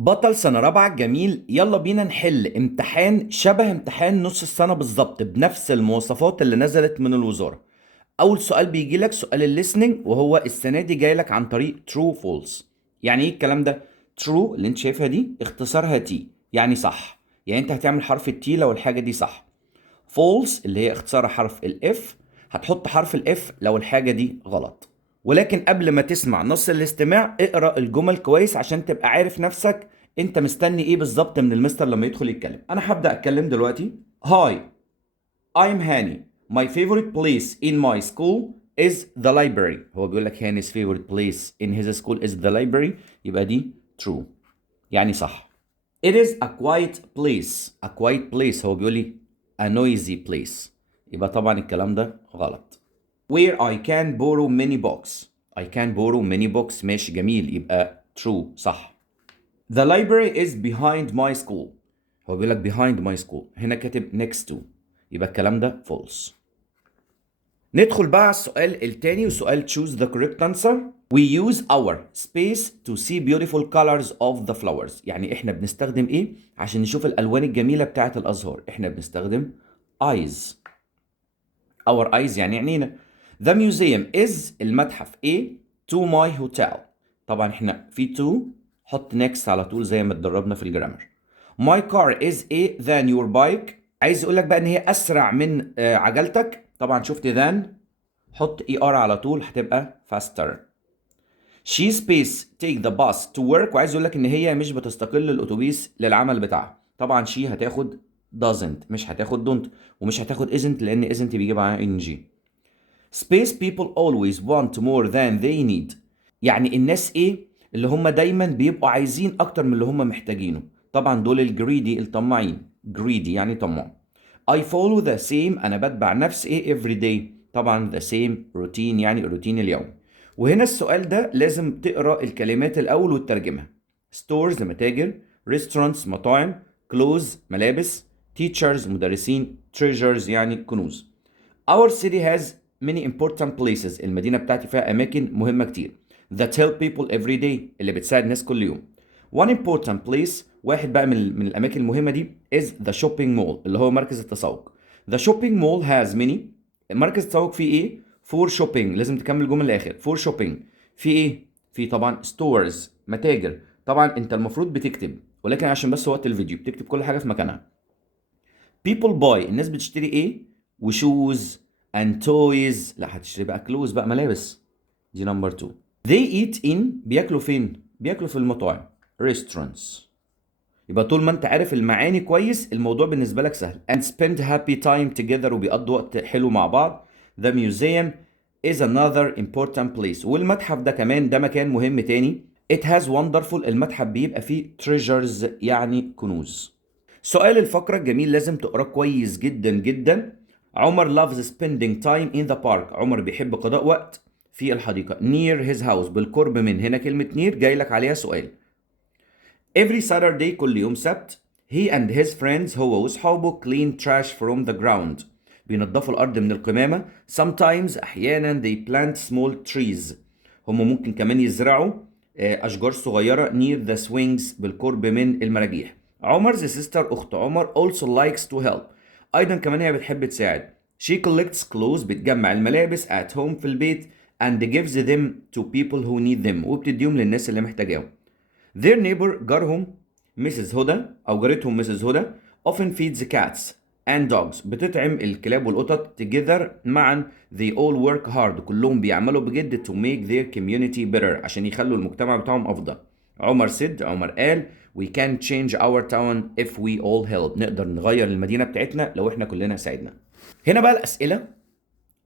بطل سنة رابعة جميل، يلا بينا نحل امتحان شبه امتحان نص السنة بالظبط بنفس المواصفات اللي نزلت من الوزارة. أول سؤال بيجي لك سؤال الليسننج، وهو السنة دي جاي لك عن طريق true false. يعني ايه الكلام ده؟ true اللي انت شايفها دي اختصارها تي، يعني صح. يعني انت هتعمل حرف التي لو الحاجة دي صح. false اللي هي اختصارها حرف الاف، هتحط حرف الاف لو الحاجة دي غلط. ولكن قبل ما تسمع نص الاستماع اقرأ الجمل كويس عشان تبقى عارف نفسك انت مستني ايه بالظبط من المستر لما يدخل يتكلم. انا هبدأ اتكلم دلوقتي. Hi, I'm Hani. My favorite place in my school is the library. هو بيقول لك هاني's favorite place in his school is the library، يبقى دي true، يعني صح. It is a quiet place. A quiet place هو بيقول لي a noisy place، يبقى طبعا الكلام ده غلط. Where I can borrow many books. I can borrow many books ماشي جميل، يبقى true صح. The library is behind my school. هو بيقول لك behind my school، هنا كاتب next to، يبقى الكلام ده false. ندخل بقى على السؤال التاني وسؤال choose the correct answer. We use our space to see beautiful colors of the flowers. يعني احنا بنستخدم ايه عشان نشوف الالوان الجميلة بتاعت الازهار؟ احنا بنستخدم eyes. our eyes يعني عينينا. The museum is المتحف ايه to my hotel. طبعا احنا في to حط next على طول زي ما اتدربنا في الجرامر. My car is a than your bike. عايز اقول لك بقى ان هي اسرع من عجلتك. طبعا شفت than، حط er على طول هتبقى faster. She space take the bus to work. وعايز اقول لك ان هي مش بتستقل الاتوبيس للعمل بتاعها. طبعا she هتاخد doesn't، مش هتاخد don't، ومش هتاخد isn't لان isn't بيجي معاها ing. Space people always want more than they need. يعني الناس ايه اللي هم دايما بيبقوا عايزين اكتر من اللي هم محتاجينه. طبعا دول الجريدي الطماعين. greedy يعني طماع. I follow the same، انا بتبع نفس ايه every day. طبعا the same routine يعني الروتين اليومي. وهنا السؤال ده لازم تقرا الكلمات الاول وتترجمها. stores متاجر، restaurants مطاعم، clothes ملابس، teachers مدرسين، treasures يعني كنوز. Our city has many important places. المدينة بتاعتي فيها أماكن مهمة كتير that help people every day، اللي بتساعد الناس كل يوم. One important place، واحد بقى من الأماكن المهمة دي is the shopping mall اللي هو مركز التسوق. The shopping mall has many. مركز التسوق فيه إيه؟ for shopping، لازم تكمل الجملة للآخر. for shopping في إيه؟ في طبعا stores متاجر. طبعا أنت المفروض بتكتب، ولكن عشان بس وقت الفيديو بتكتب كل حاجة في مكانها. people buy الناس بتشتري ايه؟ وشوز and toys. لا هتشتري بقى كلوز بقى ملابس، دي نمبر 2. they eat in بياكلوا فين؟ بياكلوا في المطاعم restaurants. يبقى طول ما انت عارف المعاني كويس الموضوع بالنسبة لك سهل. and spend happy time together وبيقضوا وقت حلو مع بعض. the museum is another important place. والمتحف ده كمان ده مكان مهم تاني. it has wonderful، المتحف بيبقى فيه treasures يعني كنوز. سؤال الفقرة الجميل لازم تقراه كويس جدا جدا. عمر loves spending time in the park. عمر بيحب قضاء وقت في الحديقة near his house، بالقرب من. هنا كلمة near جاي لك عليها سؤال. Every Saturday كل يوم سبت he and his friends هو وصحابه clean trash from the ground، بينضفوا الأرض من القمامة. Sometimes أحيانا they plant small trees، هم ممكن كمان يزرعوا أشجار صغيرة near the swings، بالقرب من المراجيح. عمر's sister أخت عمر also likes to help، أيضا كمان هي بتحب تساعد. She collects clothes، بتجمع الملابس at home في البيت and gives them to people who need them، وبتديهم للناس اللي محتاجاهم. Their neighbor جارهم Mrs. هدى أو جارتهم Mrs. هدى often feeds cats and dogs، بتطعم الكلاب والقطط together معا. they all work hard، كلهم بيعملوا بجد to make their community better، عشان يخلوا المجتمع بتاعهم أفضل. عمر عمر قال we can change our town if we all help، نقدر نغير المدينة بتاعتنا لو احنا كلنا ساعدنا. هنا بقى الأسئلة.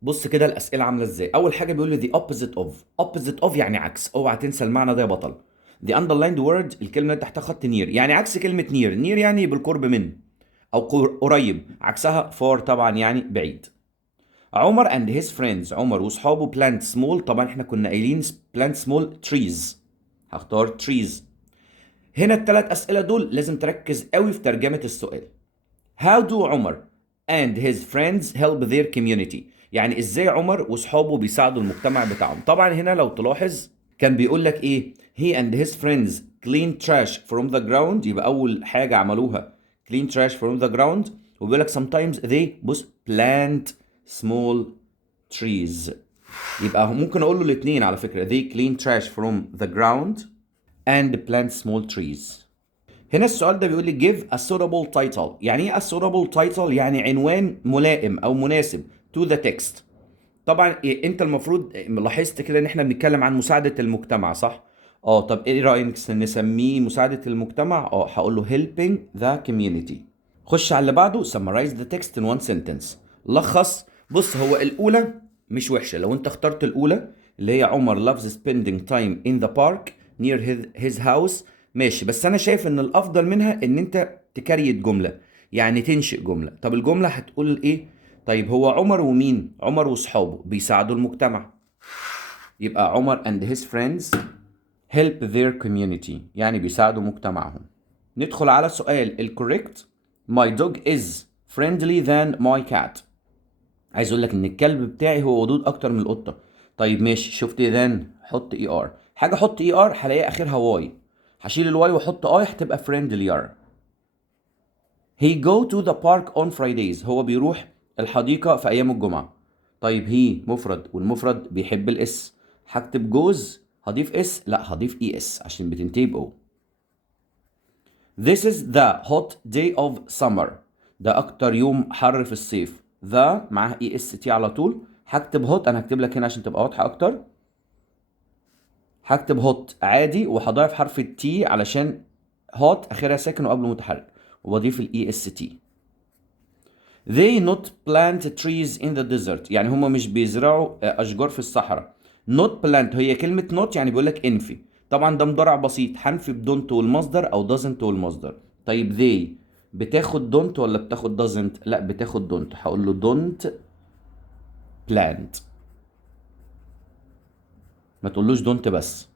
بص كده الأسئلة عاملة ازاي. أول حاجة بيقول لي the opposite of. opposite of يعني عكس، اوعى تنسى المعنى ده يا بطل. the underlined word الكلمة اللي تحتها خط نير، يعني عكس كلمة نير. نير يعني بالقرب من أو قريب، عكسها far طبعا يعني بعيد. عمر and his friends، عمر وصحابه plant small، طبعا احنا كنا قايلين plant small trees، هختار trees. هنا الثلاث أسئلة دول لازم تركز قوي في ترجمة السؤال. How do عمر and his friends help their community؟ يعني ازاي عمر واصحابه بيساعدوا المجتمع بتاعهم. طبعا هنا لو تلاحظ كان بيقول لك ايه he and his friends clean trash from the ground، يبقى أول حاجة عملوها clean trash from the ground. وبيقول لك sometimes they بص plant small trees، يبقى ممكن أقول له الاتنين على فكرة، they clean trash from the ground and plant small trees. هنا السؤال ده بيقول لي give a suitable title. يعني ايه a suitable title؟ يعني عنوان ملائم او مناسب to the text. طبعا انت المفروض لاحظت كده ان احنا بنتكلم عن مساعدة المجتمع، صح؟ طب ايه رأيك نسميه مساعدة المجتمع؟ هقول له helping the community. خش على اللي بعده summarize the text in one sentence. لخص. بص هو الأولى مش وحشة، لو انت اخترت الأولى اللي هي عمر loves spending time in the park near his house ماشي، بس أنا شايف إن الأفضل منها إن أنت تكريت جملة، يعني تنشئ جملة. طب الجملة هتقول إيه؟ طيب هو عمر ومين؟ عمر وصحابه بيساعدوا المجتمع، يبقى عمر and his friends help their community، يعني بيساعدوا مجتمعهم. ندخل على سؤال الكوريكت. My dog is friendly than my cat. عايز اقول لك ان الكلب بتاعي هو ودود اكتر من القطه. طيب ماشي، شفت than حط اي ار، حاجه حط اي ار هلاقي اخرها واي، هشيل الواي واحط اي هتبقى friendlier. He go to the park on Fridays، هو بيروح الحديقه في ايام الجمعه. طيب هي مفرد والمفرد بيحب الاس، هكتب جوز هضيف اس؟ لا هضيف اي اس عشان بتنتهي باو. This is the hot day of summer، ده اكتر يوم حر في الصيف. ذا معاها اي اس تي على طول، هكتب هوت، انا هكتب لك هنا عشان تبقى واضحه اكتر، هكتب هوت عادي وهضيف حرف التي علشان هوت اخرها ساكن وقبله متحرك، وبضيف الاي اس تي. They not plant trees in the desert، يعني هما مش بيزرعوا اشجار في الصحراء. not plant هي كلمه not يعني بيقول لك انفي، طبعا ده مضارع بسيط، هنفي بدونت والمصدر او doesn't والمصدر. طيب they بتاخد دونت ولا بتاخد doesn't؟ لا بتاخد دونت، هقول له don't plant، ما تقولوش دونت بس.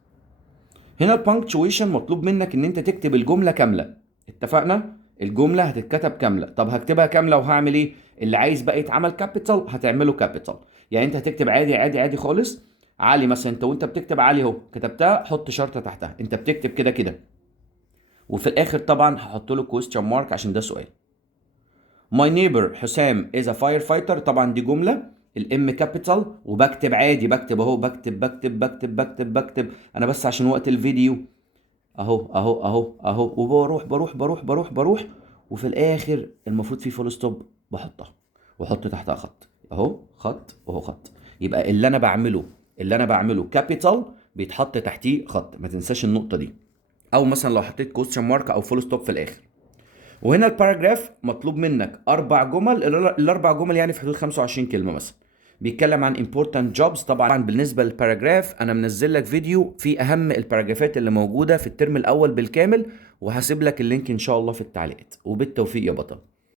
هنا البانكتويشن مطلوب منك ان انت تكتب الجمله كامله، اتفقنا؟ الجمله هتتكتب كامله. طب هكتبها كامله وهعمل ايه؟ اللي عايز بقى يتعمل كابيتال هتعمله كابيتال، يعني انت هتكتب عادي عادي عادي خالص. علي مثلا، انت وانت بتكتب علي اهو كتبتها، حط شرطه تحتها، انت بتكتب كده كده، وفي الاخر طبعا هحط له كويستشن مارك عشان ده سؤال. My neighbor حسام is a firefighter، طبعا دي جمله الام كابيتال، وبكتب عادي، بكتب اهو، بكتب انا بس عشان وقت الفيديو اهو اهو اهو اهو، وبروح وفي الاخر المفروض في فول ستوب بحطها واحط تحتها خط اهو، خط وهو خط. يبقى اللي انا بعمله كابيتال بيتحط تحتيه خط، ما تنساش النقطه دي. او مثلا لو حطيت كويستشن مارك او فول ستوب في الاخر. وهنا الباراجراف مطلوب منك 4 جمل، ال4 جمل يعني في حدود 25 كلمه مثلا، بيتكلم عن important jobs. طبعا بالنسبه للباراجراف انا منزل لك فيديو في اهم الباراجرافات اللي موجوده في الترم الاول بالكامل، وهسيب لك اللينك ان شاء الله في التعليقات. وبالتوفيق يا بطل.